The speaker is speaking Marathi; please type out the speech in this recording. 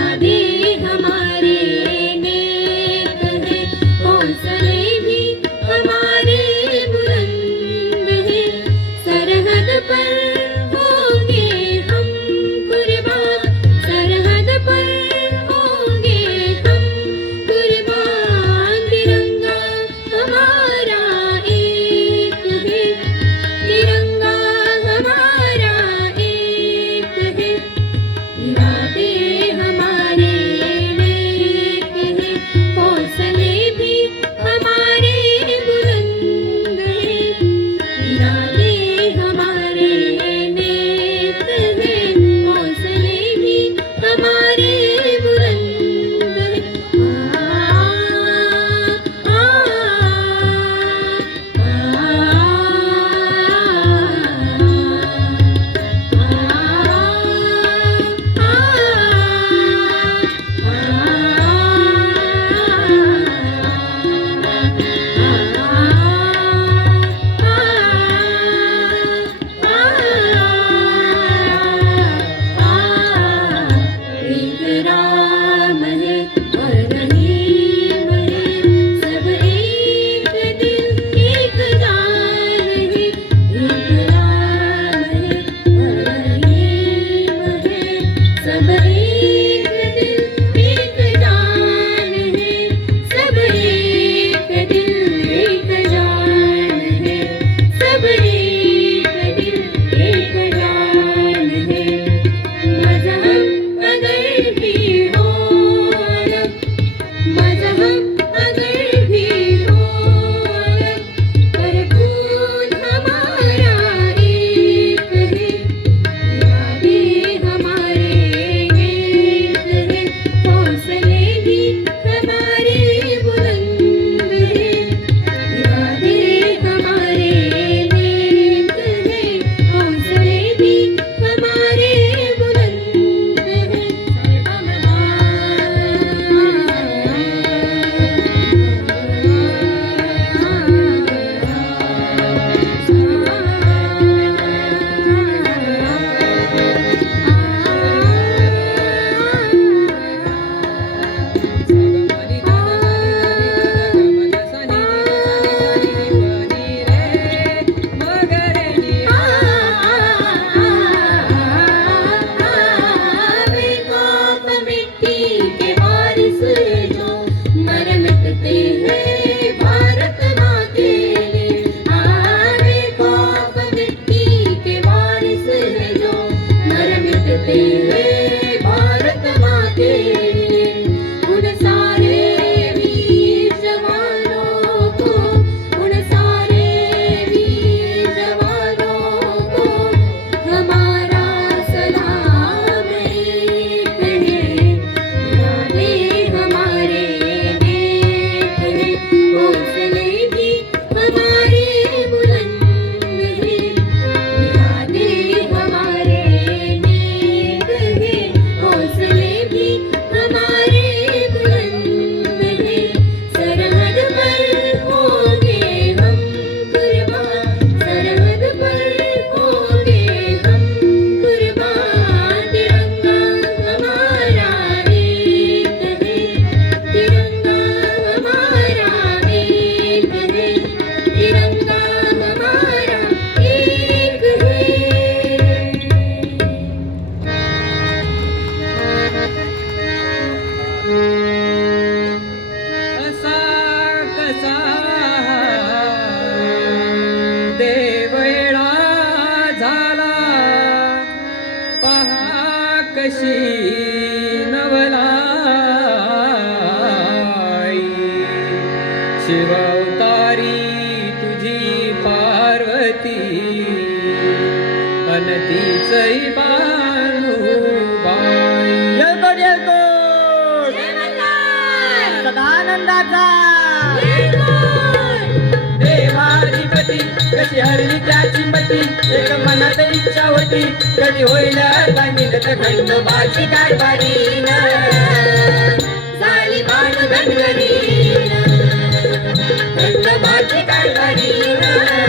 Nabi believe. शिवतारी तुझी पार्वती. अनतीचै बाई. येतो येतो सदानंदाचा. देवाधिपती कशी हरली त्याची मती एक मनात इच्छा होती कधी होईल बांधिल तर खंडोबाची काय बारीन झाली बाण चंद्रभाची कारभारी